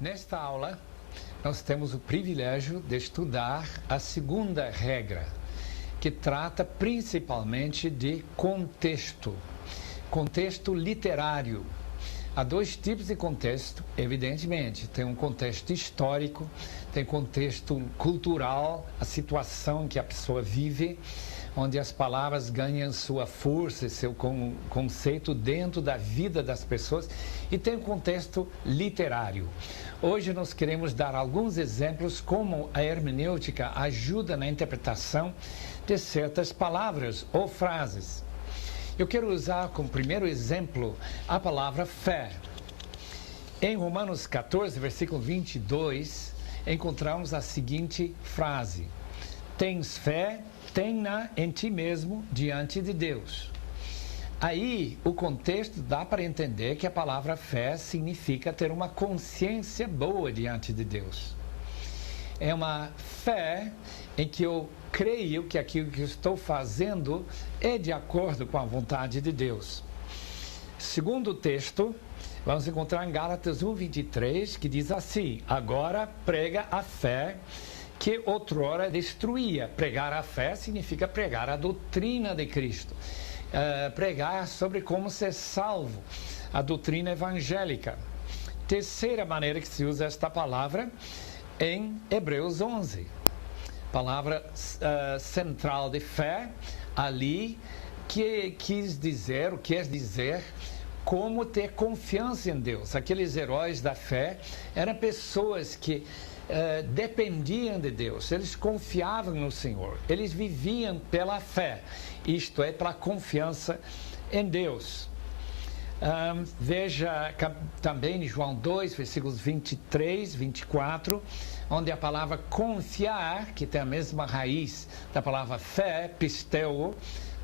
Nesta aula, nós temos o privilégio de estudar a segunda regra, que trata principalmente de contexto, contexto literário. Há dois tipos de contexto, evidentemente. Tem um contexto histórico, tem contexto cultural, a situação em que a pessoa vive, onde as palavras ganham sua força e seu conceito dentro da vida das pessoas, e tem um contexto literário. Hoje nós queremos dar alguns exemplos como a hermenêutica ajuda na interpretação de certas palavras ou frases. Eu quero usar como primeiro exemplo a palavra fé. Em Romanos 14, versículo 22, encontramos a seguinte frase: tens fé, tenha em ti mesmo diante de Deus. Aí, o contexto dá para entender que a palavra fé significa ter uma consciência boa diante de Deus. É uma fé em que eu creio que aquilo que eu estou fazendo é de acordo com a vontade de Deus. Segundo o texto, vamos encontrar em Gálatas 1:23, que diz assim: agora prega a fé que outrora destruía. Pregar a fé significa pregar a doutrina de Cristo. Pregar sobre como ser salvo, a doutrina evangélica. Terceira maneira que se usa esta palavra em Hebreus 11. Palavra central de fé, ali, que quer dizer como ter confiança em Deus. Aqueles heróis da fé eram pessoas que dependiam de Deus, eles confiavam no Senhor, eles viviam pela fé, isto é, pela confiança em Deus. Veja também em João 2, versículos 23, 24, onde a palavra confiar, que tem a mesma raiz da palavra fé, pisteu,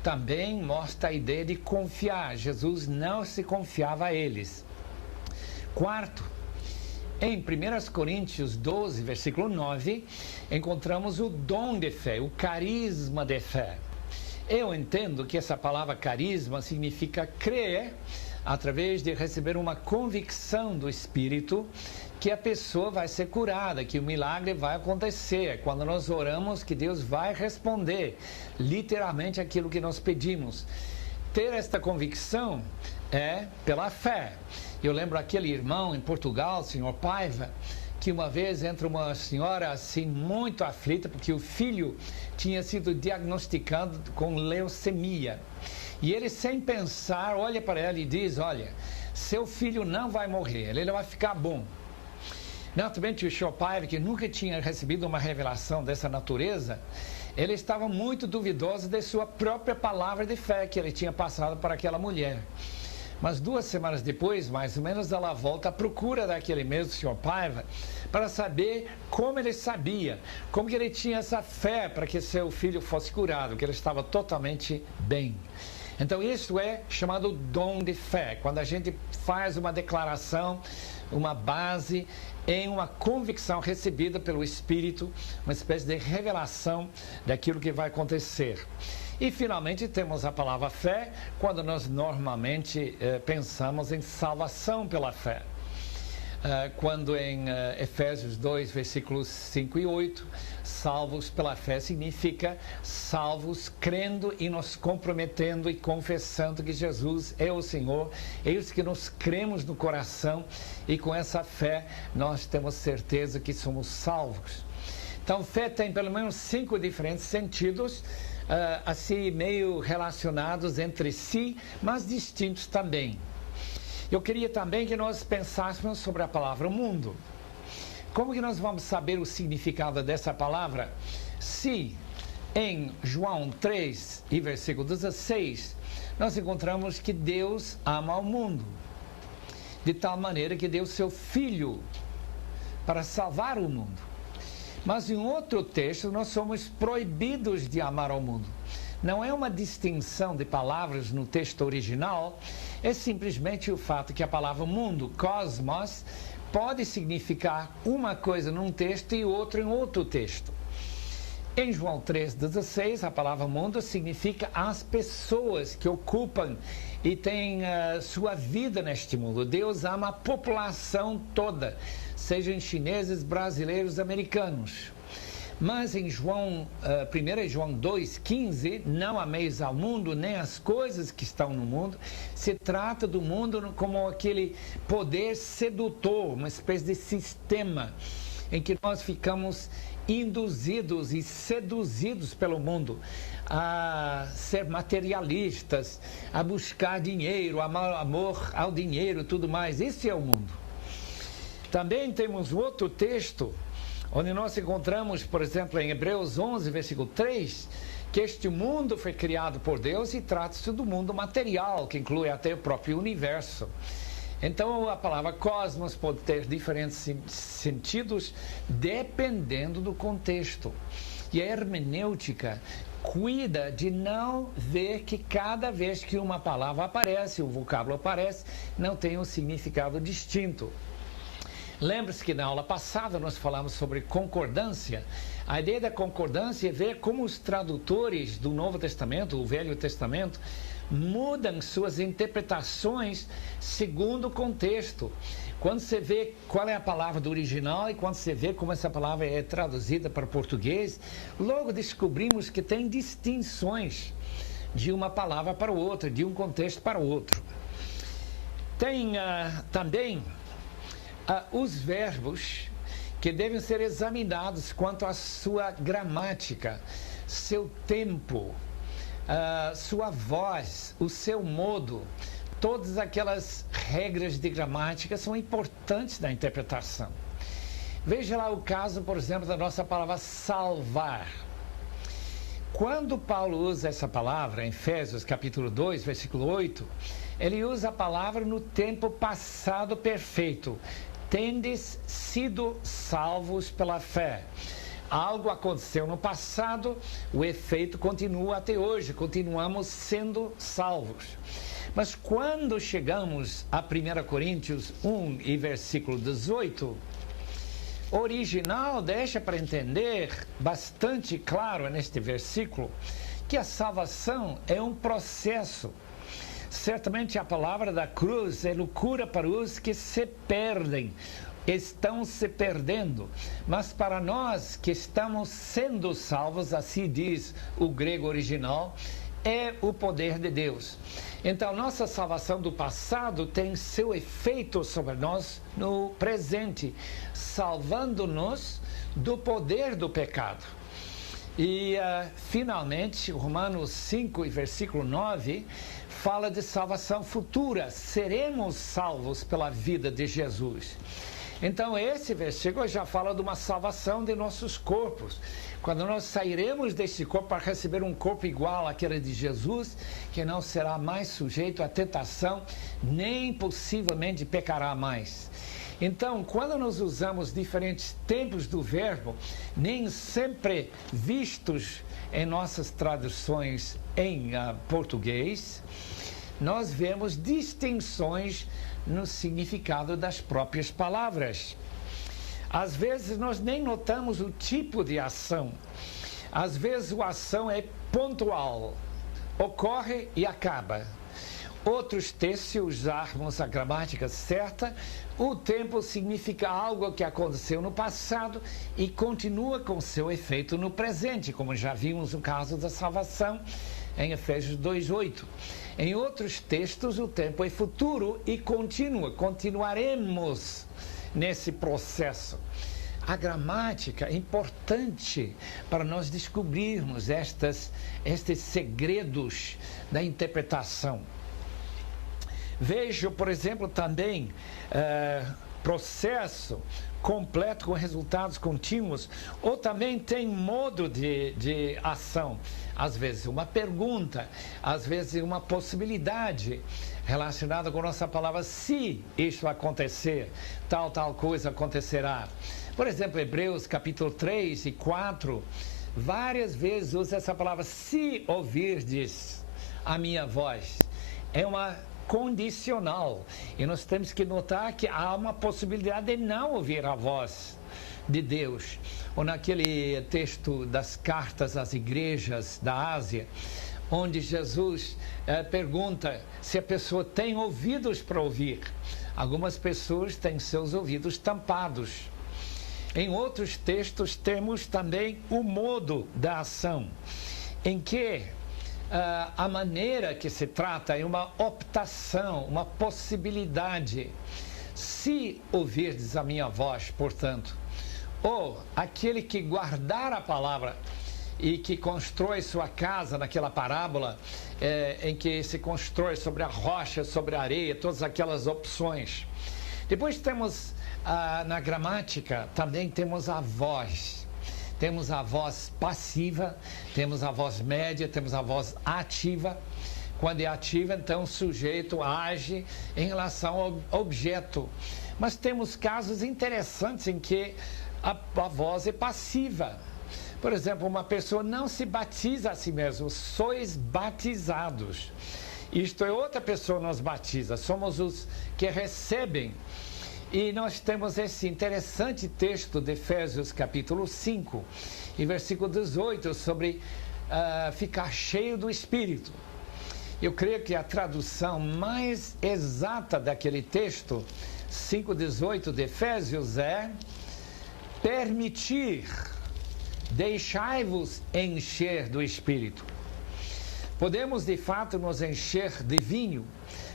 também mostra a ideia de confiar. Jesus não se confiava a eles. Quarto, em 1 Coríntios 12, versículo 9, encontramos o dom de fé, o carisma de fé. Eu entendo que essa palavra carisma significa crer através de receber uma convicção do Espírito que a pessoa vai ser curada, que o milagre vai acontecer. Quando nós oramos, que Deus vai responder literalmente aquilo que nós pedimos. Ter esta convicção é pela fé. Eu lembro aquele irmão em Portugal, o senhor Paiva, que uma vez entra uma senhora assim muito aflita porque o filho tinha sido diagnosticado com leucemia. E ele, sem pensar, olha para ela e diz: olha, seu filho não vai morrer, ele vai ficar bom. Naturalmente, o senhor Paiva, que nunca tinha recebido uma revelação dessa natureza, ele estava muito duvidoso de sua própria palavra de fé que ele tinha passado para aquela mulher. Mas 2 semanas depois, mais ou menos, ela volta à procura daquele mesmo senhor Paiva para saber como ele sabia, como que ele tinha essa fé para que seu filho fosse curado, que ele estava totalmente bem. Então isso é chamado dom de fé, quando a gente faz uma declaração, uma base em uma convicção recebida pelo Espírito, uma espécie de revelação daquilo que vai acontecer. E finalmente temos a palavra fé, quando nós normalmente pensamos em salvação pela fé. Quando em Efésios 2, versículos 5 e 8, salvos pela fé significa salvos crendo e nos comprometendo e confessando que Jesus é o Senhor, é isso que nós cremos no coração, e com essa fé nós temos certeza que somos salvos. Então, fé tem pelo menos 5 diferentes sentidos, assim meio relacionados entre si, mas distintos também. Eu queria também que nós pensássemos sobre a palavra mundo. Como que nós vamos saber o significado dessa palavra? Se em João 3 e versículo 16, nós encontramos que Deus ama o mundo, de tal maneira que deu seu Filho para salvar o mundo. Mas em outro texto, nós somos proibidos de amar ao mundo. Não é uma distinção de palavras no texto original, é simplesmente o fato que a palavra mundo, cosmos, pode significar uma coisa num texto e outra em outro texto. Em João 3,16, a palavra mundo significa as pessoas que ocupam e têm sua vida neste mundo. Deus ama a população toda, sejam chineses, brasileiros, americanos. Mas em 1 João 2,15, não ameis ao mundo, nem as coisas que estão no mundo. Se trata do mundo como aquele poder sedutor, uma espécie de sistema em que nós ficamos induzidos e seduzidos pelo mundo a ser materialistas, a buscar dinheiro, amor ao dinheiro, tudo mais. Esse é o mundo. Também temos outro texto onde nós encontramos, por exemplo, em Hebreus 11, versículo 3, que este mundo foi criado por Deus e trata-se do mundo material, que inclui até o próprio universo. Então, a palavra cosmos pode ter diferentes sentidos dependendo do contexto. E a hermenêutica cuida de não ver que cada vez que uma palavra aparece, o vocábulo aparece, não tem um significado distinto. Lembre-se que na aula passada nós falamos sobre concordância. A ideia da concordância é ver como os tradutores do Novo Testamento, o Velho Testamento, mudam suas interpretações segundo o contexto. Quando você vê qual é a palavra do original e quando você vê como essa palavra é traduzida para português, logo descobrimos que tem distinções de uma palavra para outra, de um contexto para o outro. Tem também os verbos que devem ser examinados quanto à sua gramática, seu tempo, sua voz, o seu modo. Todas aquelas regras de gramática são importantes na interpretação. Veja lá o caso, por exemplo, da nossa palavra salvar. Quando Paulo usa essa palavra, em Efésios capítulo 2, versículo 8, ele usa a palavra no tempo passado perfeito. Tendes sido salvos pela fé. Algo aconteceu no passado, o efeito continua até hoje, continuamos sendo salvos. Mas quando chegamos a 1 Coríntios 1 e versículo 18, o original deixa para entender bastante claro neste versículo que a salvação é um processo. Certamente a palavra da cruz é loucura para os que se perdem, estão se perdendo, mas para nós que estamos sendo salvos, assim diz o grego original, é o poder de Deus. Então, nossa salvação do passado tem seu efeito sobre nós no presente, salvando-nos do poder do pecado. E, finalmente, Romanos 5, versículo 9, fala de salvação futura. Seremos salvos pela vida de Jesus. Então, esse versículo já fala de uma salvação de nossos corpos. Quando nós sairemos deste corpo para receber um corpo igual àquele de Jesus, que não será mais sujeito à tentação, nem possivelmente pecará mais. Então, quando nós usamos diferentes tempos do verbo, nem sempre vistos em nossas traduções em português, nós vemos distinções no significado das próprias palavras. Às vezes nós nem notamos o tipo de ação. Às vezes a ação é pontual, ocorre e acaba. Outros textos, se usarmos a gramática certa, o tempo significa algo que aconteceu no passado e continua com seu efeito no presente, como já vimos no caso da salvação em Efésios 2:8. Em outros textos, o tempo é futuro e continuaremos nesse processo. A gramática é importante para nós descobrirmos estes segredos da interpretação. Vejo, por exemplo, também processo completo com resultados contínuos, ou também tem modo de ação. Às vezes uma pergunta, às vezes uma possibilidade relacionada com a nossa palavra, se isso acontecer, tal coisa acontecerá. Por exemplo, Hebreus capítulo 3 e 4, várias vezes usa essa palavra, se ouvirdes a minha voz. É uma condicional. E nós temos que notar que há uma possibilidade de não ouvir a voz de Deus. Ou naquele texto das cartas às igrejas da Ásia, onde Jesus pergunta se a pessoa tem ouvidos para ouvir. Algumas pessoas têm seus ouvidos tampados. Em outros textos temos também o modo da ação, em que a maneira que se trata é uma optação, uma possibilidade. Se ouvirdes a minha voz, portanto, ou aquele que guardar a palavra e que constrói sua casa naquela parábola, em que se constrói sobre a rocha, sobre a areia, todas aquelas opções. Depois temos, na gramática, também temos a voz. Temos a voz passiva, temos a voz média, temos a voz ativa. Quando é ativa, então o sujeito age em relação ao objeto. Mas temos casos interessantes em que a voz é passiva. Por exemplo, uma pessoa não se batiza a si mesma, sois batizados. Isto é, outra pessoa nos batiza, somos os que recebem. E nós temos esse interessante texto de Efésios capítulo 5, e versículo 18, sobre ficar cheio do Espírito. Eu creio que a tradução mais exata daquele texto, 5:18 de Efésios, é permitir, deixai-vos encher do Espírito. Podemos de fato nos encher de vinho,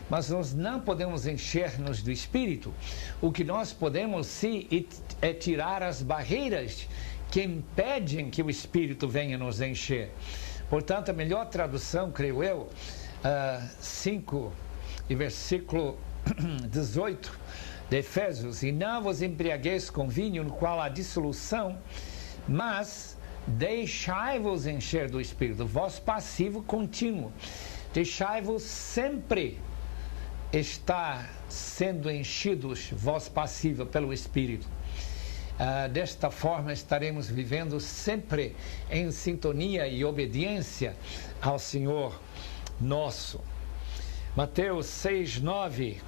mas nós não podemos encher-nos do Espírito. O que nós podemos sim é tirar as barreiras que impedem que o Espírito venha nos encher. Portanto, a melhor tradução, creio eu, 5 e versículo 18 de Efésios: e não vos embriagueis com vinho no qual há dissolução, mas deixai-vos encher do Espírito. Voz passivo contínuo. Deixai-vos sempre estar sendo enchidos, voz passiva, pelo Espírito. Desta forma estaremos vivendo sempre em sintonia e obediência ao Senhor nosso. Mateus 6:9: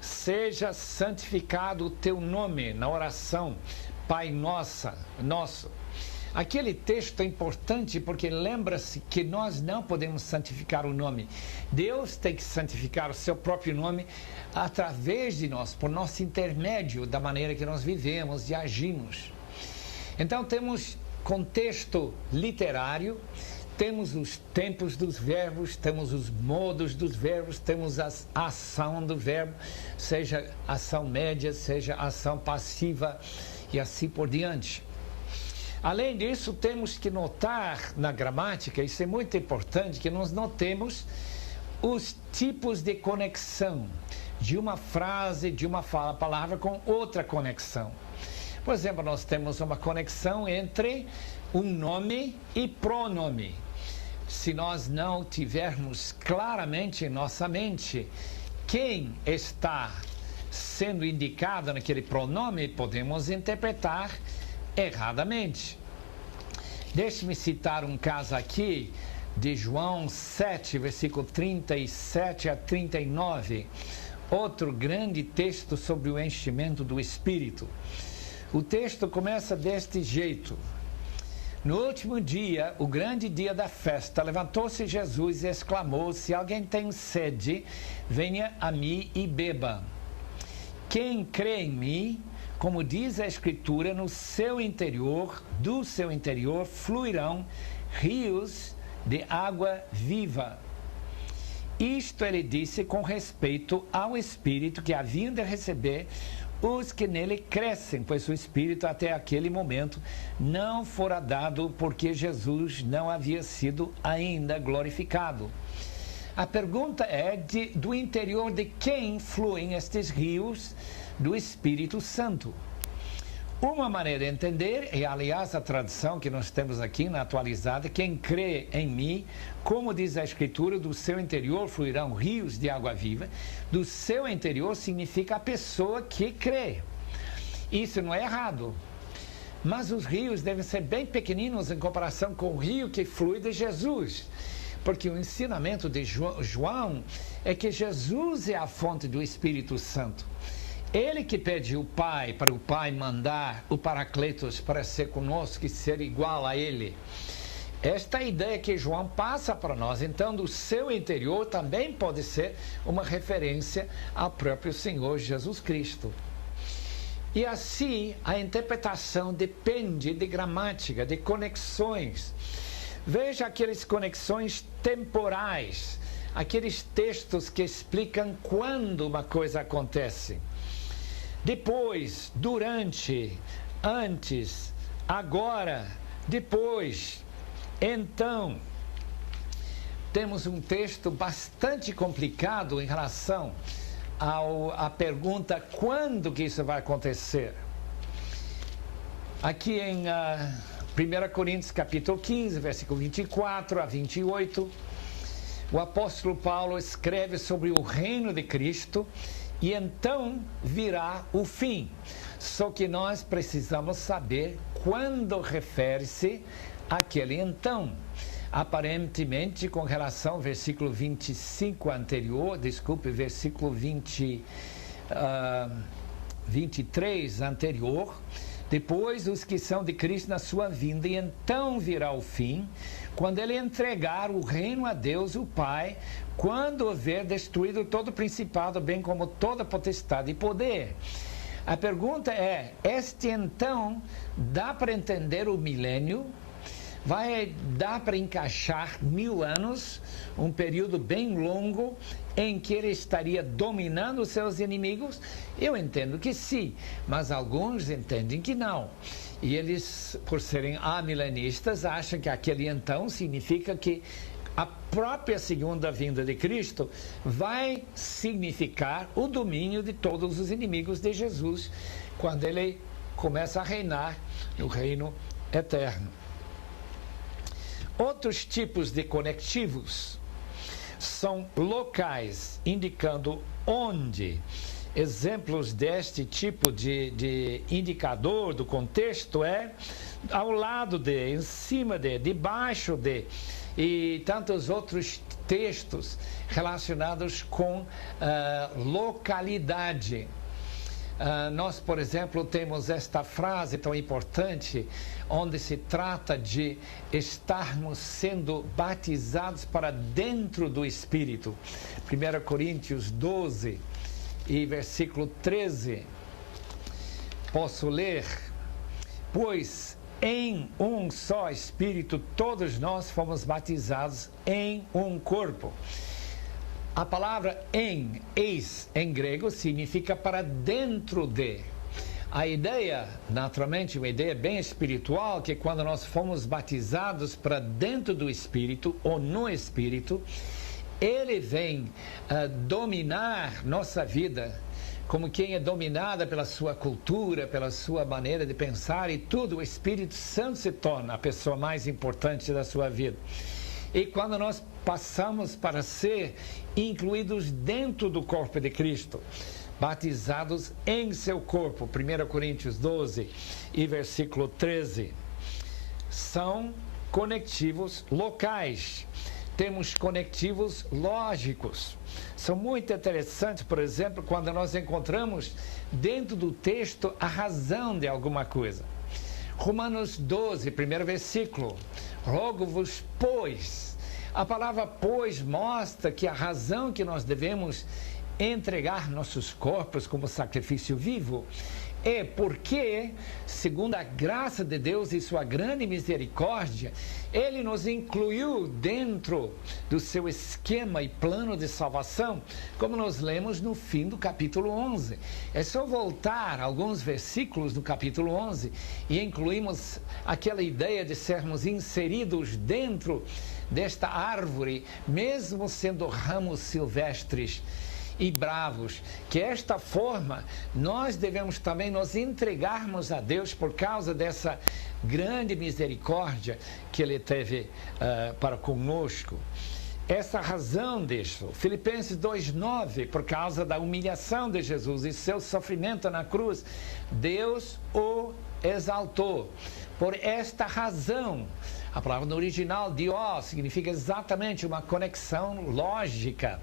seja santificado o teu nome, na oração Pai nosso. Aquele texto é importante porque lembra-se que nós não podemos santificar o nome. Deus tem que santificar o seu próprio nome através de nós, por nosso intermédio, da maneira que nós vivemos e agimos. Então temos contexto literário, temos os tempos dos verbos, temos os modos dos verbos, temos a ação do verbo, seja ação média, seja ação passiva e assim por diante. Além disso, temos que notar na gramática, isso é muito importante, que nós notemos os tipos de conexão de uma frase, de uma palavra com outra conexão. Por exemplo, nós temos uma conexão entre um nome e pronome. Se nós não tivermos claramente em nossa mente quem está sendo indicado naquele pronome, podemos interpretar erradamente. Deixe-me citar um caso aqui de João 7, versículo 37 a 39, outro grande texto sobre o enchimento do Espírito. O texto começa deste jeito: no último dia, o grande dia da festa, levantou-se Jesus e exclamou: se alguém tem sede, venha a mim e beba. Quem crê em mim, como diz a Escritura, do seu interior fluirão rios de água viva. Isto ele disse com respeito ao Espírito que haviam de receber os que nele crescem, pois o Espírito até aquele momento não fora dado, porque Jesus não havia sido ainda glorificado. A pergunta é do interior de quem fluem estes rios do Espírito Santo. Uma maneira de entender, e aliás a tradução que nós temos aqui na atualizada: quem crê em mim, como diz a Escritura, do seu interior fluirão rios de água viva. Do seu interior significa a pessoa que crê. Isso não é errado. Mas os rios devem ser bem pequeninos em comparação com o rio que flui de Jesus. Porque o ensinamento de João é que Jesus é a fonte do Espírito Santo. Ele que pede o Pai, para o Pai mandar o Paracletos para ser conosco e ser igual a Ele. esta ideia que João passa para nós, então, do seu interior também pode ser uma referência ao próprio Senhor Jesus Cristo. E assim, a interpretação depende de gramática, de conexões. Veja aquelas conexões temporais, aqueles textos que explicam quando uma coisa acontece. Depois, durante, antes, agora, depois, então. Temos um texto bastante complicado em relação à pergunta quando que isso vai acontecer. Aqui em 1 Coríntios capítulo 15, versículo 24 a 28, o apóstolo Paulo escreve sobre o reino de Cristo e então virá o fim. Só que nós precisamos saber quando refere-se àquele então. Aparentemente, com relação ao versículo 25 anterior, versículo 23 anterior, depois os que são de Cristo na sua vinda, e então virá o fim, quando ele entregar o reino a Deus, o Pai, quando houver destruído todo o principado, bem como toda potestade e poder. A pergunta é, este então, dá para entender o milênio? Vai dar para encaixar 1000 anos, um período bem longo, em que ele estaria dominando os seus inimigos? Eu entendo que sim, mas alguns entendem que não. E eles, por serem amilenistas, acham que aquele então significa que a própria segunda vinda de Cristo vai significar o domínio de todos os inimigos de Jesus, quando ele começa a reinar no reino eterno. Outros tipos de conectivos são locais, indicando onde. Exemplos deste tipo de indicador do contexto é ao lado de, em cima de, debaixo de, e tantos outros textos relacionados com localidade. Nós, por exemplo, temos esta frase tão importante, onde se trata de estarmos sendo batizados para dentro do Espírito. 1 Coríntios 12 e versículo 13. Posso ler? Pois em um só Espírito todos nós fomos batizados em um corpo. A palavra eis, em grego, significa para dentro de. A ideia, naturalmente, uma ideia bem espiritual, que quando nós fomos batizados para dentro do Espírito, ou no Espírito, ele vem dominar nossa vida, como quem é dominada pela sua cultura, pela sua maneira de pensar e tudo, o Espírito Santo se torna a pessoa mais importante da sua vida. E quando nós passamos para ser incluídos dentro do corpo de Cristo, batizados em seu corpo, 1 Coríntios 12 e versículo 13, são conectivos locais. Temos conectivos lógicos. São muito interessantes, por exemplo, quando nós encontramos dentro do texto a razão de alguma coisa. Romanos 12, primeiro versículo, rogo-vos, pois. A palavra pois mostra que a razão que nós devemos entregar nossos corpos como sacrifício vivo é porque, segundo a graça de Deus e sua grande misericórdia, Ele nos incluiu dentro do seu esquema e plano de salvação, como nós lemos no fim do capítulo 11. É só voltar alguns versículos do capítulo 11 e incluímos aquela ideia de sermos inseridos dentro desta árvore, mesmo sendo ramos silvestres e bravos, que esta forma nós devemos também nos entregarmos a Deus por causa dessa grande misericórdia que Ele teve para conosco. Essa razão disso, Filipenses 2,9, por causa da humilhação de Jesus e seu sofrimento na cruz, Deus o exaltou. Por esta razão, a palavra no original, dios, significa exatamente uma conexão lógica.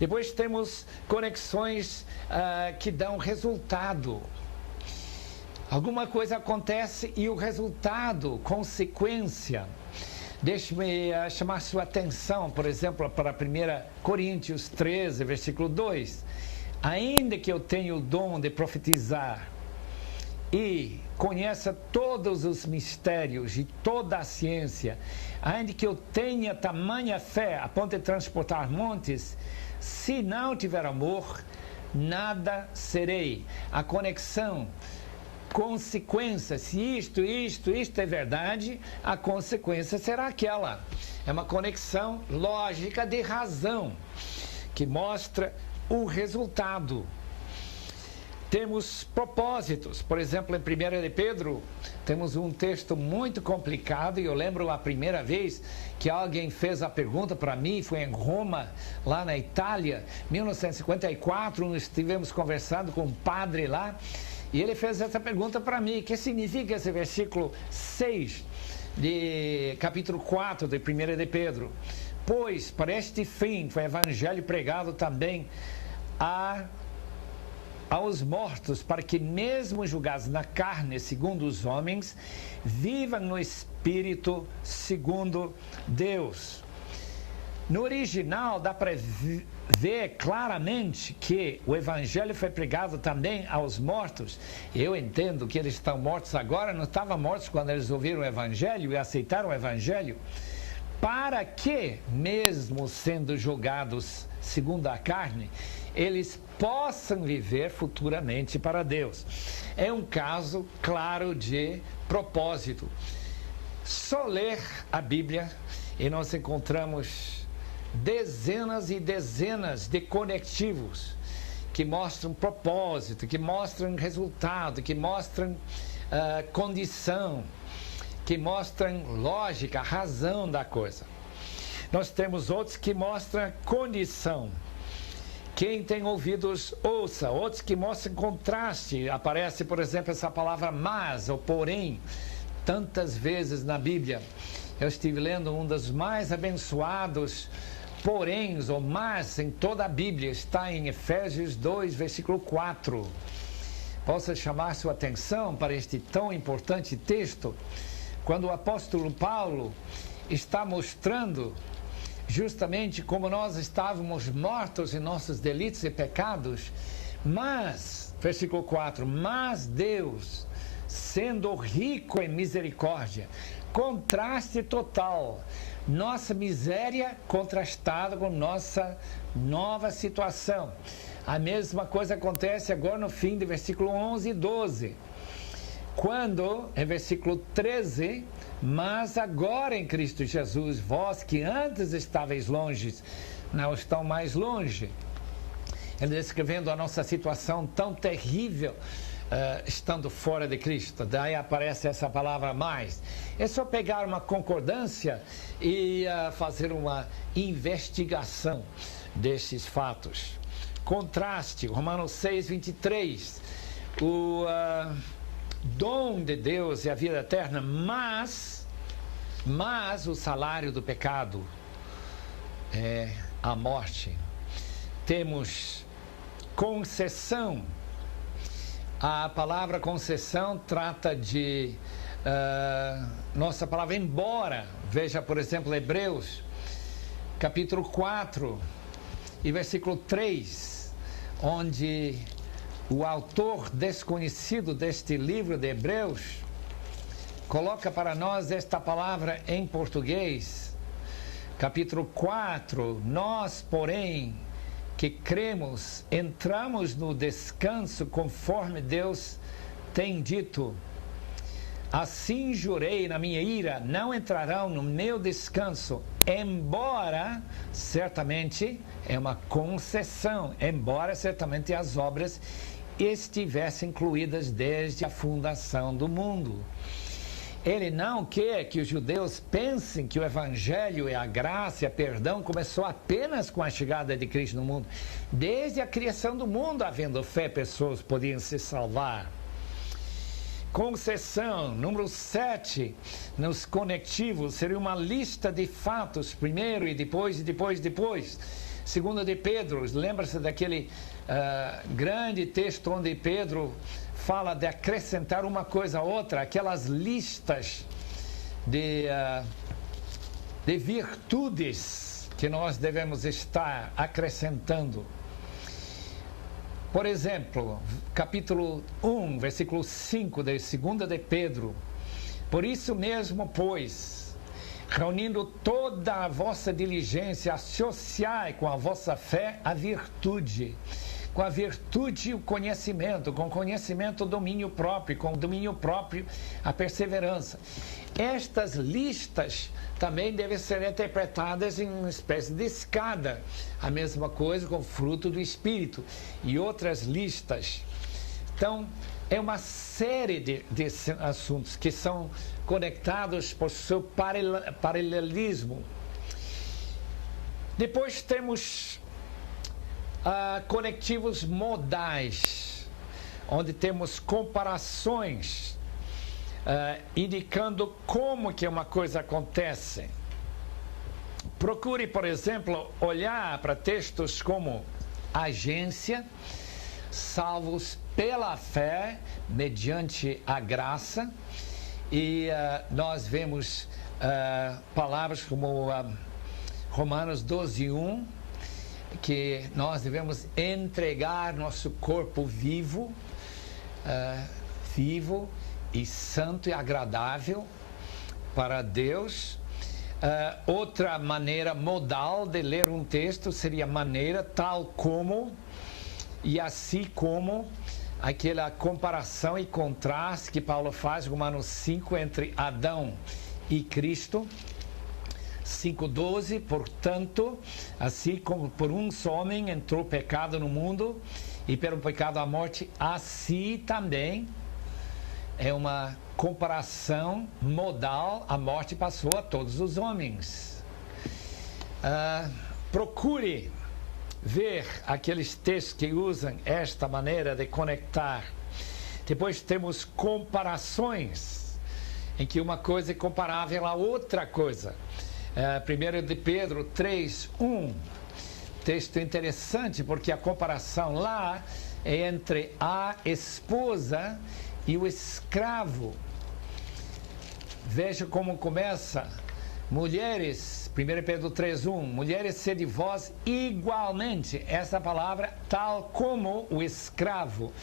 Depois temos conexões que dão resultado. Alguma coisa acontece e o resultado, consequência. Deixe-me chamar sua atenção, por exemplo, para 1 Coríntios 13, versículo 2. Ainda que eu tenha o dom de profetizar e conheça todos os mistérios e toda a ciência, ainda que eu tenha tamanha fé a ponto de transportar montes, se não tiver amor, nada serei. A conexão, consequência, se isto é verdade, a consequência será aquela. É uma conexão lógica de razão, que mostra o resultado. Temos propósitos. Por exemplo, em 1 de Pedro, temos um texto muito complicado, e eu lembro a primeira vez que alguém fez a pergunta para mim, foi em Roma, lá na Itália, 1954, nós estivemos conversando com um padre lá, e ele fez essa pergunta para mim: o que significa esse versículo 6 de capítulo 4 de 1 de Pedro? Pois, para este fim, foi o evangelho pregado também aos mortos, para que, mesmo julgados na carne, segundo os homens, vivam no espírito, segundo Deus. No original, dá para ver claramente que o evangelho foi pregado também aos mortos. Eu entendo que eles estão mortos agora, não estavam mortos quando eles ouviram o evangelho e aceitaram o evangelho, para que, mesmo sendo julgados segundo a carne, eles possam viver futuramente para Deus. É um caso claro de propósito. Só ler a Bíblia e nós encontramos dezenas e dezenas de conectivos que mostram propósito, que mostram resultado, que mostram condição, que mostram lógica, razão da coisa. Nós temos outros que mostram condição. Quem tem ouvidos, ouça. Outros que mostram contraste. Aparece, por exemplo, essa palavra mas ou porém, tantas vezes na Bíblia. Eu estive lendo um dos mais abençoados poréns ou mas em toda a Bíblia. Está em Efésios 2, versículo 4. Posso chamar sua atenção para este tão importante texto, quando o apóstolo Paulo está mostrando justamente como nós estávamos mortos em nossos delitos e pecados, mas, versículo 4, mas Deus, sendo rico em misericórdia, contraste total, nossa miséria contrastada com nossa nova situação. A mesma coisa acontece agora no fim do versículo 11 e 12, quando, em versículo 13, mas agora em Cristo Jesus, vós que antes estáveis longe, não estão mais longe. Ele descrevendo a nossa situação tão terrível, estando fora de Cristo. Daí aparece essa palavra mais. É só pegar uma concordância e fazer uma investigação desses fatos. Contraste, Romanos 6, 23. O dom de Deus é a vida eterna, mas o salário do pecado é a morte. Temos concessão. A palavra concessão trata de nossa palavra embora. Veja, por exemplo, Hebreus capítulo 4 e versículo 3, onde o autor desconhecido deste livro de Hebreus coloca para nós esta palavra em português. Capítulo 4, nós, porém, que cremos, entramos no descanso conforme Deus tem dito. Assim jurei na minha ira, não entrarão no meu descanso, embora certamente é uma concessão, embora certamente as obras estivessem incluídas desde a fundação do mundo. Ele não quer que os judeus pensem que o evangelho e a graça e a perdão começou apenas com a chegada de Cristo no mundo. Desde a criação do mundo, havendo fé, pessoas podiam se salvar. Concessão, número 7, nos conectivos, seria uma lista de fatos, primeiro e depois. Segundo de Pedro, lembra-se daquele grande texto onde Pedro fala de acrescentar uma coisa a outra, aquelas listas de de virtudes que nós devemos estar acrescentando. Por exemplo, capítulo 1, versículo 5 de 2 de Pedro. Por isso mesmo, pois, reunindo toda a vossa diligência, associai com a vossa fé a virtude. Com a virtude, o conhecimento, com o conhecimento, o domínio próprio, com o domínio próprio, a perseverança. Estas listas também devem ser interpretadas em uma espécie de escada. A mesma coisa com o fruto do Espírito e outras listas. Então, é uma série de assuntos que são conectados por seu paralelismo. Depois temos conectivos modais, onde temos comparações indicando como que uma coisa acontece. Procure, por exemplo, olhar para textos como agência, salvos pela fé, mediante a graça, e nós vemos palavras como Romanos 12:1, que nós devemos entregar nosso corpo vivo e santo e agradável para Deus. Outra maneira modal de ler um texto seria maneira tal como e assim como, aquela comparação e contraste que Paulo faz em Romanos 5 entre Adão e Cristo. 5:12, portanto, assim como por um só homem entrou o pecado no mundo, e pelo pecado a morte, assim também é uma comparação modal, a morte passou a todos os homens. Procure ver aqueles textos que usam esta maneira de conectar. Depois temos comparações, em que uma coisa é comparável a outra coisa. 1 de Pedro 3:1, texto interessante, porque a comparação lá é entre a esposa e o escravo. Veja como começa. Mulheres, 1 Pedro 3:1, mulheres, sede vós igualmente, essa palavra, tal como o escravo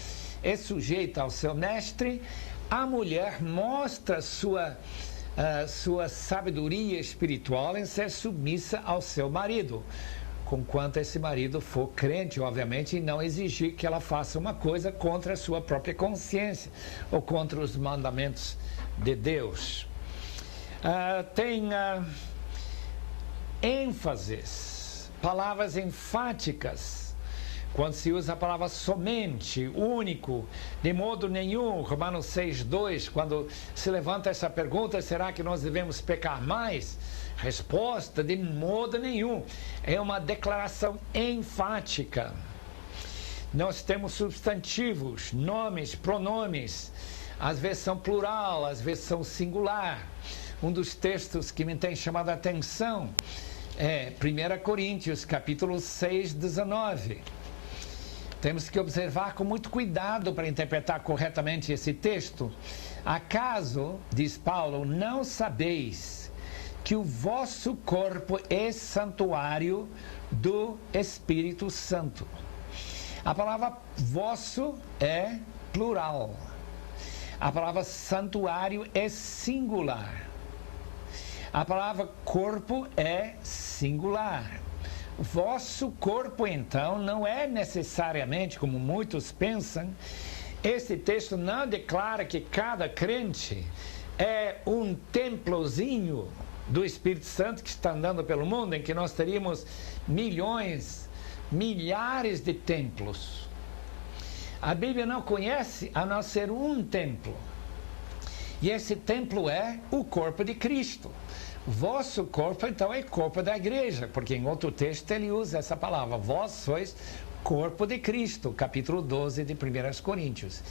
é sujeito ao seu mestre, a mulher mostra sua sabedoria espiritual em ser submissa ao seu marido, conquanto esse marido for crente, obviamente, e não exigir que ela faça uma coisa contra a sua própria consciência ou contra os mandamentos de Deus. Tem ênfases, palavras enfáticas, quando se usa a palavra somente, único, de modo nenhum. Romanos 6:2, quando se levanta essa pergunta, será que nós devemos pecar mais? Resposta, de modo nenhum. É uma declaração enfática. Nós temos substantivos, nomes, pronomes, às vezes são plural, às vezes são singular. Um dos textos que me tem chamado a atenção é 1 Coríntios, capítulo 6:19. Temos que observar com muito cuidado para interpretar corretamente esse texto. Acaso, diz Paulo, não sabeis que o vosso corpo é santuário do Espírito Santo? A palavra vosso é plural. A palavra santuário é singular. A palavra corpo é singular. Vosso corpo, então, não é necessariamente, como muitos pensam, esse texto não declara que cada crente é um templozinho do Espírito Santo que está andando pelo mundo, em que nós teríamos milhões, milhares de templos. A Bíblia não conhece a não ser um templo. E esse templo é o corpo de Cristo. Vosso corpo, então, é corpo da igreja, porque em outro texto ele usa essa palavra. Vós sois corpo de Cristo, capítulo 12 de 1 Coríntios.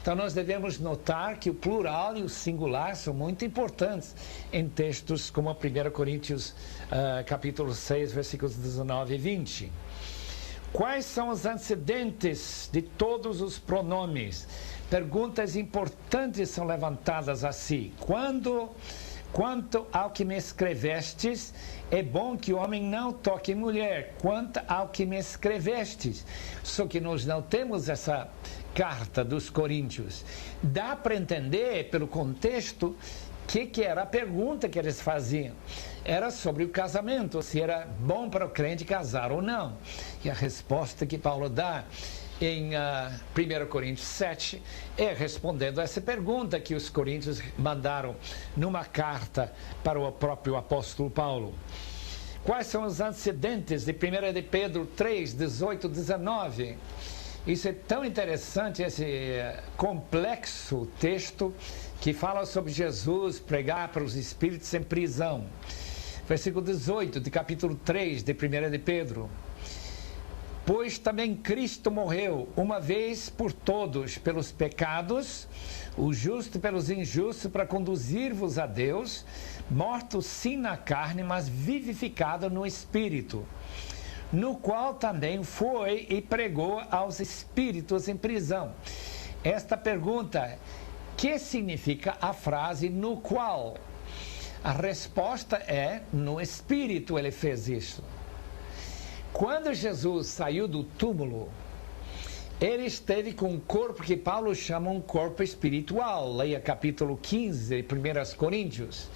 Então, nós devemos notar que o plural e o singular são muito importantes em textos como 1 Coríntios, capítulo 6, versículos 19 e 20. Quais são os antecedentes de todos os pronomes? Perguntas importantes são levantadas assim. Quando Quanto ao que me escrevestes, é bom que o homem não toque mulher. Quanto ao que me escrevestes. Só que nós não temos essa carta dos Coríntios. Dá para entender, pelo contexto, que era a pergunta que eles faziam. Era sobre o casamento, se era bom para o crente casar ou não. E a resposta que Paulo dá em 1 Coríntios 7, é respondendo a essa pergunta que os coríntios mandaram numa carta para o próprio apóstolo Paulo. Quais são os antecedentes de 1 de Pedro 3, 18, 19? Isso é tão interessante, esse complexo texto que fala sobre Jesus pregar para os espíritos em prisão. Versículo 18 de capítulo 3 de 1 de Pedro. Pois também Cristo morreu uma vez por todos pelos pecados, o justo pelos injustos, para conduzir-vos a Deus, morto sim na carne, mas vivificado no Espírito, no qual também foi e pregou aos espíritos em prisão. Esta pergunta, que significa a frase no qual? A resposta é, no Espírito ele fez isso. Quando Jesus saiu do túmulo, ele esteve com um corpo que Paulo chama um corpo espiritual. Leia capítulo 15 de 1 Coríntios.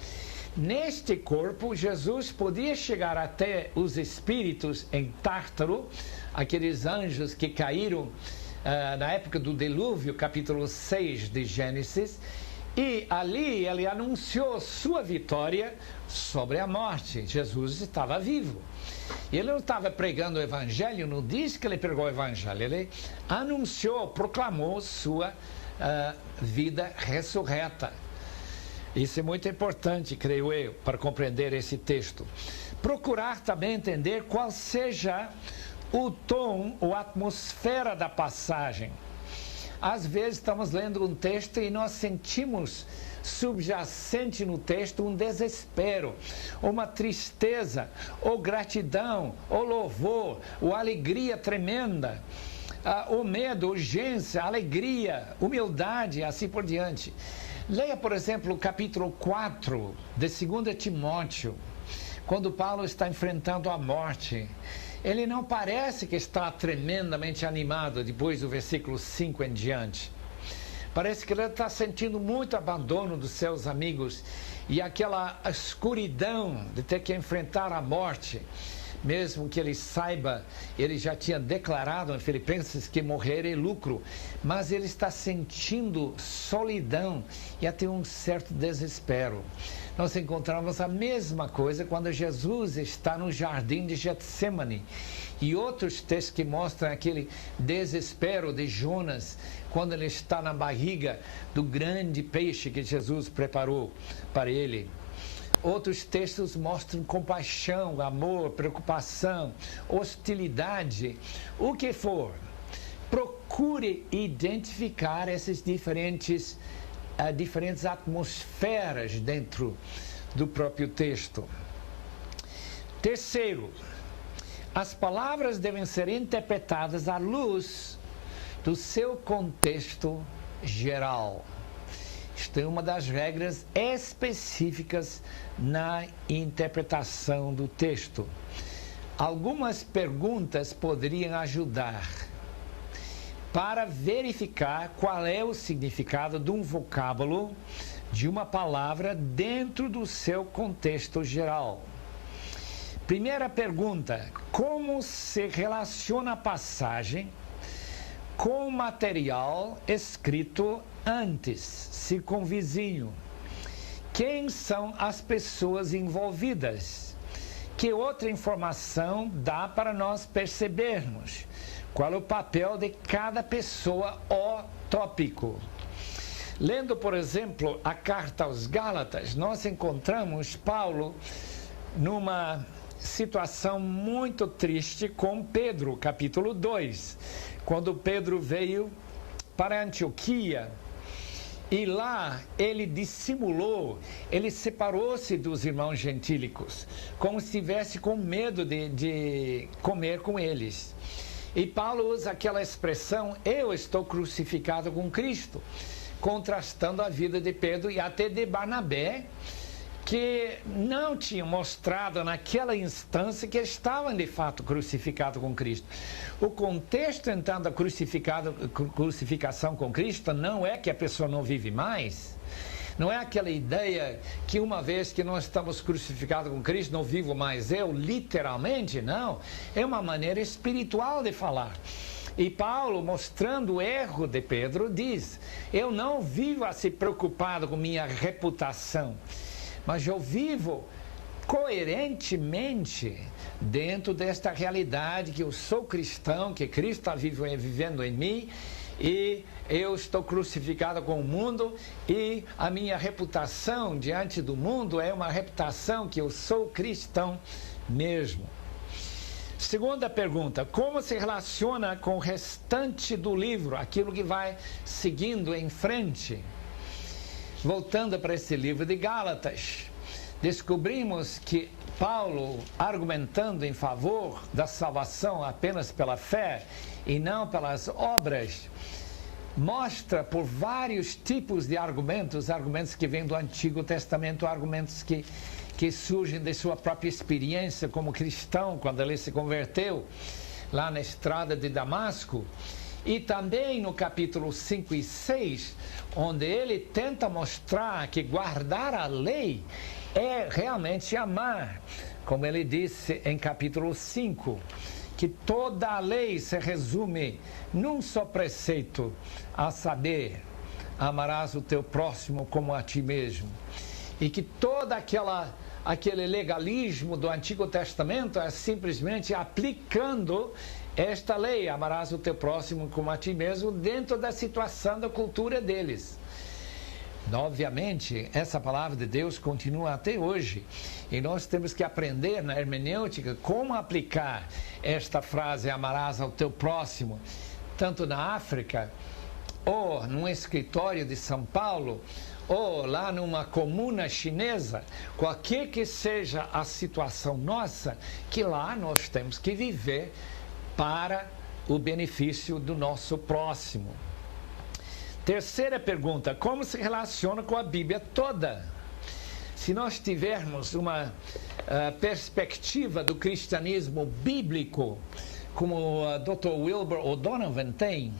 Neste corpo, Jesus podia chegar até os espíritos em Tártaro, aqueles anjos que caíram na época do dilúvio, capítulo 6 de Gênesis, e ali ele anunciou sua vitória sobre a morte. Jesus estava vivo. Ele não estava pregando o evangelho, não disse que ele pregou o evangelho, ele anunciou, proclamou sua vida ressurreta. Isso é muito importante, creio eu, para compreender esse texto. Procurar também entender qual seja o tom ou a atmosfera da passagem. Às vezes estamos lendo um texto e nós sentimos subjacente no texto um desespero, uma tristeza, ou gratidão, ou louvor, ou alegria tremenda, o medo, urgência, alegria, humildade, assim por diante. Leia, por exemplo, o capítulo 4 de 2 Timóteo, quando Paulo está enfrentando a morte. Ele não parece que está tremendamente animado depois do versículo 5 em diante. Parece que ele está sentindo muito abandono dos seus amigos e aquela escuridão de ter que enfrentar a morte. Mesmo que ele saiba, ele já tinha declarado em Filipenses que morrer é lucro, mas ele está sentindo solidão e até um certo desespero. Nós encontramos a mesma coisa quando Jesus está no jardim de Getsemane e outros textos que mostram aquele desespero de Jonas quando ele está na barriga do grande peixe que Jesus preparou para ele. Outros textos mostram compaixão, amor, preocupação, hostilidade, o que for. Procure identificar essas diferentes atmosferas dentro do próprio texto. Terceiro, as palavras devem ser interpretadas à luz do seu contexto geral. Isto é uma das regras específicas na interpretação do texto. Algumas perguntas poderiam ajudar para verificar qual é o significado de um vocábulo, de uma palavra dentro do seu contexto geral. Primeira pergunta: como se relaciona a passagem com o material escrito antes, circunvizinho? Quem são as pessoas envolvidas? Que outra informação dá para nós percebermos? Qual é o papel de cada pessoa ou tópico? Lendo, por exemplo, a carta aos Gálatas, nós encontramos Paulo numa situação muito triste com Pedro, capítulo 2, quando Pedro veio para Antioquia e lá ele dissimulou, ele separou-se dos irmãos gentílicos, como se estivesse com medo de comer com eles. E Paulo usa aquela expressão, eu estou crucificado com Cristo, contrastando a vida de Pedro e até de Barnabé, que não tinham mostrado naquela instância que estavam de fato crucificados com Cristo. O contexto, então, da crucificação com Cristo não é que a pessoa não vive mais, não é aquela ideia que uma vez que nós estamos crucificados com Cristo, não vivo mais eu, literalmente, não. É uma maneira espiritual de falar. E Paulo, mostrando o erro de Pedro, diz: eu não vivo assim preocupado com minha reputação, mas eu vivo coerentemente dentro desta realidade que eu sou cristão, que Cristo está vivendo em mim, e eu estou crucificado com o mundo, e a minha reputação diante do mundo é uma reputação que eu sou cristão mesmo. Segunda pergunta: como se relaciona com o restante do livro, aquilo que vai seguindo em frente? Voltando para esse livro de Gálatas, descobrimos que Paulo, argumentando em favor da salvação apenas pela fé e não pelas obras, mostra por vários tipos de argumentos que vêm do Antigo Testamento, argumentos que surgem de sua própria experiência como cristão, quando ele se converteu lá na estrada de Damasco, e também no capítulo 5 e 6, onde ele tenta mostrar que guardar a lei é realmente amar, como ele disse em capítulo 5, que toda a lei se resume num só preceito, a saber, amarás o teu próximo como a ti mesmo. E que todo aquele legalismo do Antigo Testamento é simplesmente aplicando esta lei, amarás o teu próximo como a ti mesmo, dentro da situação da cultura deles. Obviamente, essa palavra de Deus continua até hoje, e nós temos que aprender na hermenêutica como aplicar esta frase, amarás ao teu próximo, tanto na África, ou num escritório de São Paulo, ou lá numa comuna chinesa, qualquer que seja a situação nossa, que lá nós temos que viver para o benefício do nosso próximo. Terceira pergunta: como se relaciona com a Bíblia toda? Se nós tivermos uma perspectiva do cristianismo bíblico, como o Dr. Wilbur O'Donovan tem,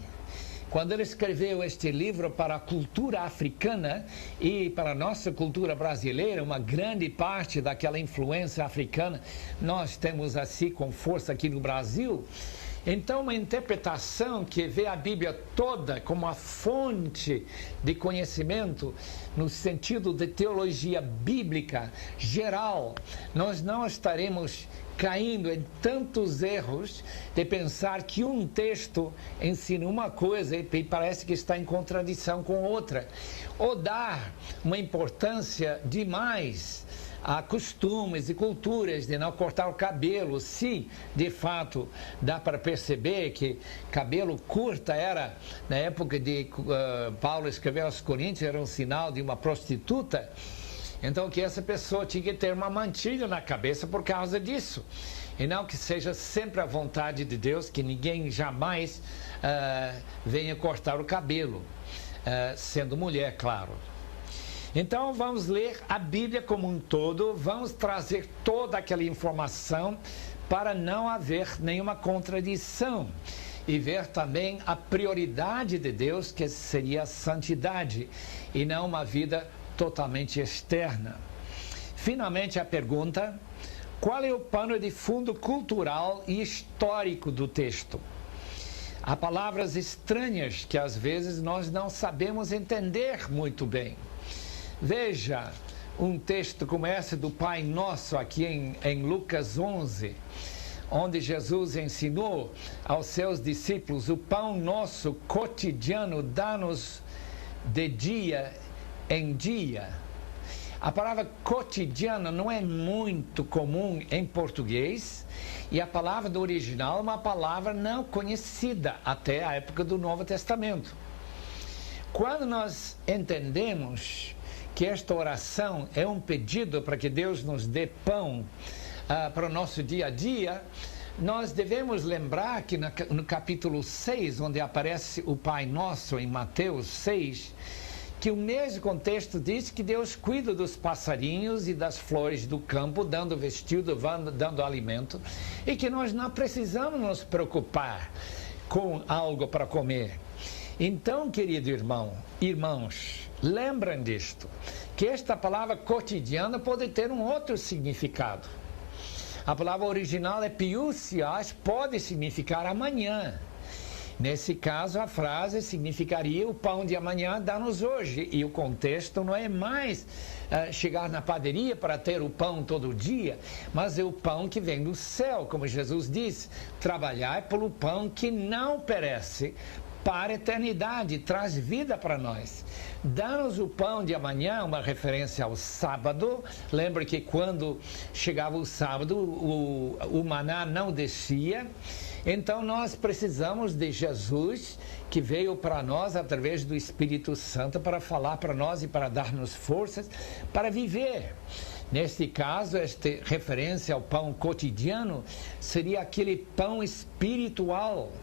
quando ele escreveu este livro para a cultura africana e para a nossa cultura brasileira, uma grande parte daquela influência africana nós temos assim com força aqui no Brasil. Então, uma interpretação que vê a Bíblia toda como a fonte de conhecimento, no sentido de teologia bíblica geral, nós não estaremos caindo em tantos erros de pensar que um texto ensina uma coisa e parece que está em contradição com outra, ou dar uma importância demais a costumes e culturas de não cortar o cabelo. Se de fato dá para perceber que cabelo curto era, na época de Paulo escrever aos Coríntios, era um sinal de uma prostituta, então que essa pessoa tinha que ter uma mantilha na cabeça por causa disso, e não que seja sempre a vontade de Deus que ninguém jamais venha cortar o cabelo, sendo mulher, claro. Então vamos ler a Bíblia como um todo, vamos trazer toda aquela informação para não haver nenhuma contradição e ver também a prioridade de Deus, que seria a santidade e não uma vida totalmente externa. Finalmente a pergunta: qual é o pano de fundo cultural e histórico do texto? Há palavras estranhas que às vezes nós não sabemos entender muito bem. Veja um texto como esse do Pai Nosso aqui em Lucas 11, onde Jesus ensinou aos seus discípulos: o pão nosso cotidiano dá-nos de dia em dia. A palavra cotidiano não é muito comum em português, e a palavra do original é uma palavra não conhecida até a época do Novo Testamento. Quando nós entendemos que esta oração é um pedido para que Deus nos dê pão para o nosso dia a dia, nós devemos lembrar que no capítulo 6, onde aparece o Pai Nosso em Mateus 6, que o mesmo contexto diz que Deus cuida dos passarinhos e das flores do campo, dando vestido, dando alimento, e que nós não precisamos nos preocupar com algo para comer. Então, querido irmãos, lembrem disto, que esta palavra cotidiana pode ter um outro significado. A palavra original é piousias, pode significar amanhã. Nesse caso, a frase significaria o pão de amanhã dá-nos hoje. E o contexto não é mais chegar na padaria para ter o pão todo dia, mas é o pão que vem do céu. Como Jesus disse, trabalhar pelo pão que não perece, para a eternidade, traz vida para nós. Dá-nos o pão de amanhã, uma referência ao sábado. Lembra que quando chegava o sábado, o maná não descia. Então nós precisamos de Jesus, que veio para nós através do Espírito Santo para falar para nós e para dar-nos forças para viver. Neste caso, esta referência ao pão cotidiano seria aquele pão espiritual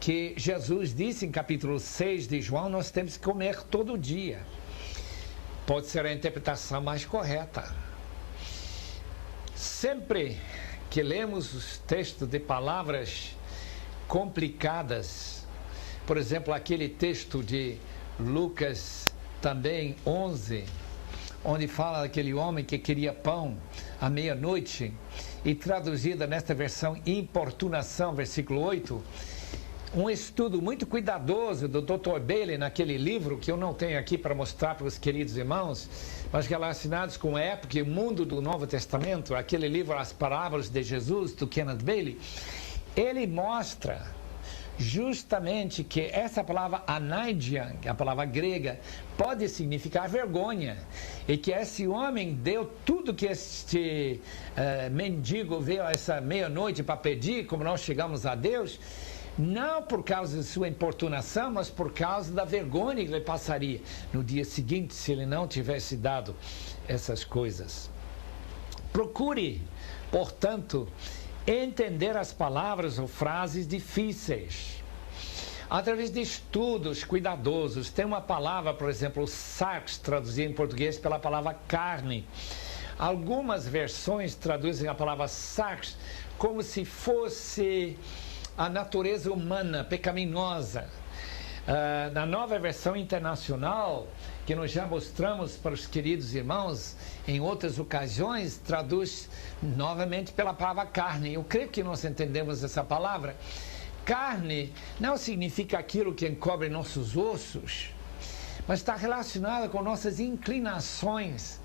que Jesus disse em capítulo 6 de João, nós temos que comer todo dia. Pode ser a interpretação mais correta. Sempre que lemos os textos de palavras complicadas, por exemplo, aquele texto de Lucas também 11, onde fala daquele homem que queria pão à meia-noite, e traduzida nesta versão importunação, versículo 8, um estudo muito cuidadoso do Dr. Bailey naquele livro, que eu não tenho aqui para mostrar para os queridos irmãos, mas relacionados com a época e o mundo do Novo Testamento, aquele livro As Parábolas de Jesus, do Kenneth Bailey, ele mostra justamente que essa palavra anaidian, a palavra grega, pode significar vergonha, e que esse homem deu tudo que este mendigo veio essa meia-noite para pedir, como nós chegamos a Deus, não por causa de sua importunação, mas por causa da vergonha que ele passaria no dia seguinte se ele não tivesse dado essas coisas. Procure, portanto, entender as palavras ou frases difíceis através de estudos cuidadosos. Tem uma palavra, por exemplo, sarx, traduzida em português pela palavra carne. Algumas versões traduzem a palavra sarx como se fosse a natureza humana pecaminosa. Na nova versão internacional, que nós já mostramos para os queridos irmãos em outras ocasiões, traduz novamente pela palavra carne. Eu creio que nós entendemos essa palavra. Carne não significa aquilo que encobre nossos ossos, mas está relacionada com nossas inclinações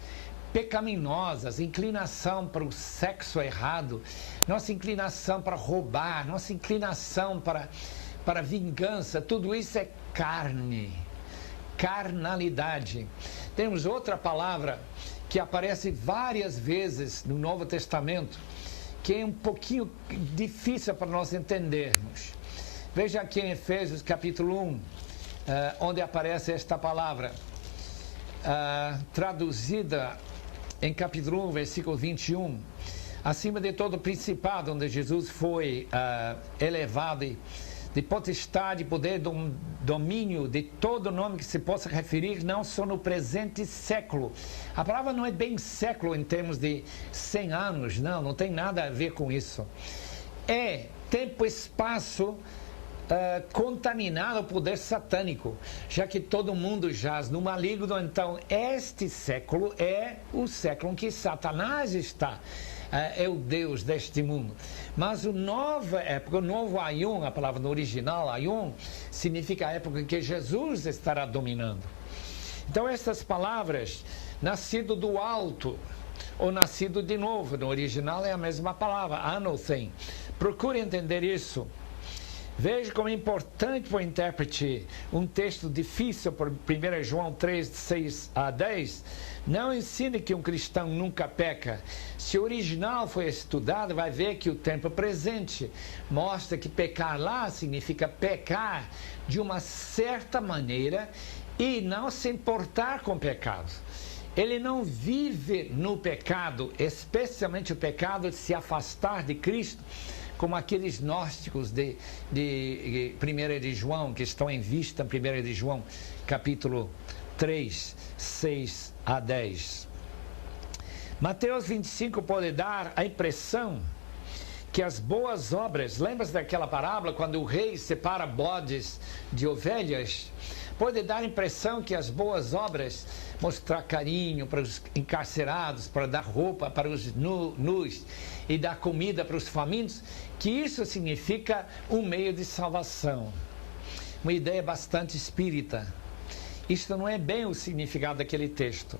pecaminosas, inclinação para o sexo errado, nossa inclinação para roubar, nossa inclinação para vingança, tudo isso é carne, carnalidade. Temos outra palavra que aparece várias vezes no Novo Testamento, que é um pouquinho difícil para nós entendermos. Veja aqui em Efésios capítulo 1, onde aparece esta palavra, traduzida em capítulo 1, versículo 21, acima de todo principado, onde Jesus foi elevado de potestade, poder, domínio, de todo nome que se possa referir, não só no presente século. A palavra não é bem século em termos de 100 anos, não tem nada a ver com isso. É tempo, espaço, contaminado ao poder satânico, já que todo mundo jaz no maligno. Então este século é o século em que Satanás está, é o Deus deste mundo. Mas a nova época, o novo Aion, a palavra no original, Aion, significa a época em que Jesus estará dominando. Então essas palavras, nascido do alto ou nascido de novo, no original é a mesma palavra, anothen. Procure entender isso. Veja como é importante para o intérprete um texto difícil, por 1 João 3, 6 a 10. Não ensine que um cristão nunca peca. Se o original foi estudado, vai ver que o tempo presente mostra que pecar lá significa pecar de uma certa maneira e não se importar com o pecado. Ele não vive no pecado, especialmente o pecado de se afastar de Cristo, como aqueles gnósticos de 1 de João, que estão em vista em 1 de João, capítulo 3, 6 a 10. Mateus 25 pode dar a impressão que as boas obras, lembra-se daquela parábola quando o rei separa bodes de ovelhas? Pode dar a impressão que as boas obras, mostrar carinho para os encarcerados, para dar roupa para os nus e dar comida para os famintos, que isso significa um meio de salvação. Uma ideia bastante espírita. Isto não é bem o significado daquele texto.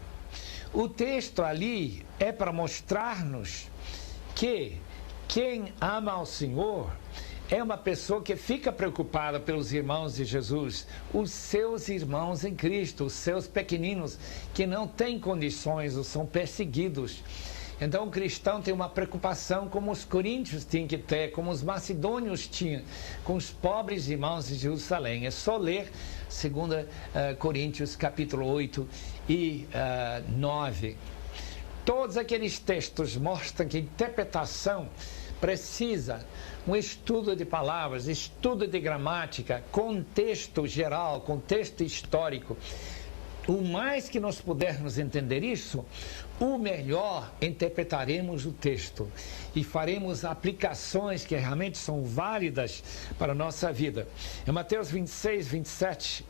O texto ali é para mostrar-nos que quem ama ao Senhor é uma pessoa que fica preocupada pelos irmãos de Jesus, os seus irmãos em Cristo, os seus pequeninos que não têm condições ou são perseguidos. Então o cristão tem uma preocupação como os coríntios tinham que ter, como os macedônios tinham, com os pobres irmãos de Jerusalém. É só ler 2 Coríntios capítulo 8 e 9. Todos aqueles textos mostram que a interpretação precisa um estudo de palavras, estudo de gramática, contexto geral, contexto histórico. O mais que nós pudermos entender isso, o melhor interpretaremos o texto e faremos aplicações que realmente são válidas para a nossa vida. Em Mateus 26, 27,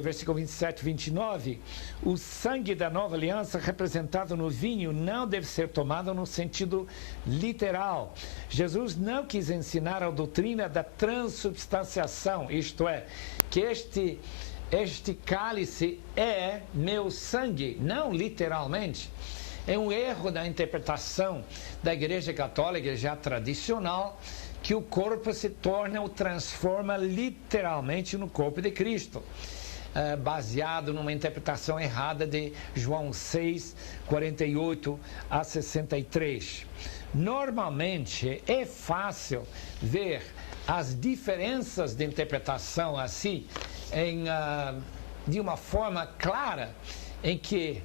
versículo 27, 29, o sangue da nova aliança representado no vinho não deve ser tomado no sentido literal. Jesus não quis ensinar a doutrina da transubstanciação, isto é, que este cálice é meu sangue, não literalmente. É um erro da interpretação da Igreja Católica já tradicional, que o corpo se torna ou transforma literalmente no corpo de Cristo, baseado numa interpretação errada de João 6, 48 a 63. Normalmente é fácil ver as diferenças de interpretação assim, de uma forma clara, em que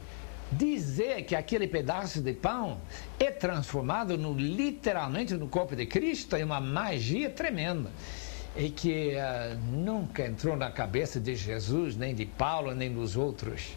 dizer que aquele pedaço de pão é transformado literalmente no corpo de Cristo é uma magia tremenda, e que nunca entrou na cabeça de Jesus, nem de Paulo, nem dos outros.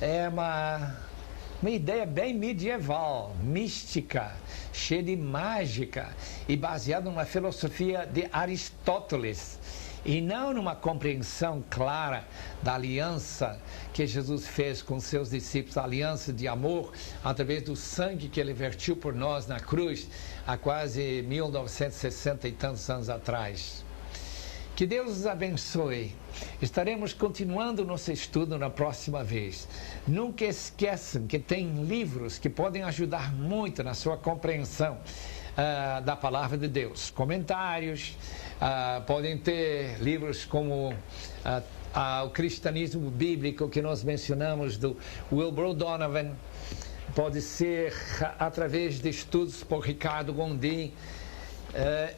É uma ideia bem medieval, mística, cheia de mágica e baseada numa filosofia de Aristóteles, e não numa compreensão clara da aliança que Jesus fez com seus discípulos, a aliança de amor, através do sangue que ele vertiu por nós na cruz, há quase 1960 e tantos anos atrás. Que Deus os abençoe. Estaremos continuando nosso estudo na próxima vez. Nunca esqueçam que tem livros que podem ajudar muito na sua compreensão da palavra de Deus. Comentários, podem ter livros como o Cristianismo Bíblico, que nós mencionamos, do Wilbur Donovan. Pode ser através de estudos por Ricardo Gondim,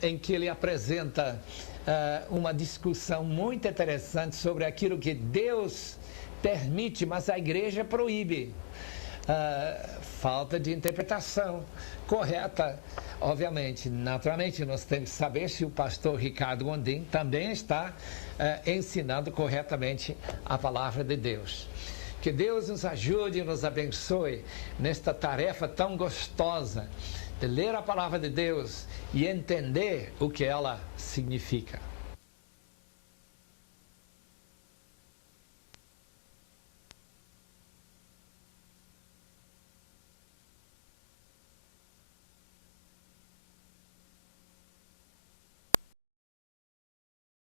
em que ele apresenta uma discussão muito interessante sobre aquilo que Deus permite, mas a igreja proíbe. Falta de interpretação correta, obviamente. Naturalmente, nós temos que saber se o pastor Ricardo Gondim também está ensinando corretamente a palavra de Deus. Que Deus nos ajude e nos abençoe nesta tarefa tão gostosa de ler a palavra de Deus e entender o que ela significa.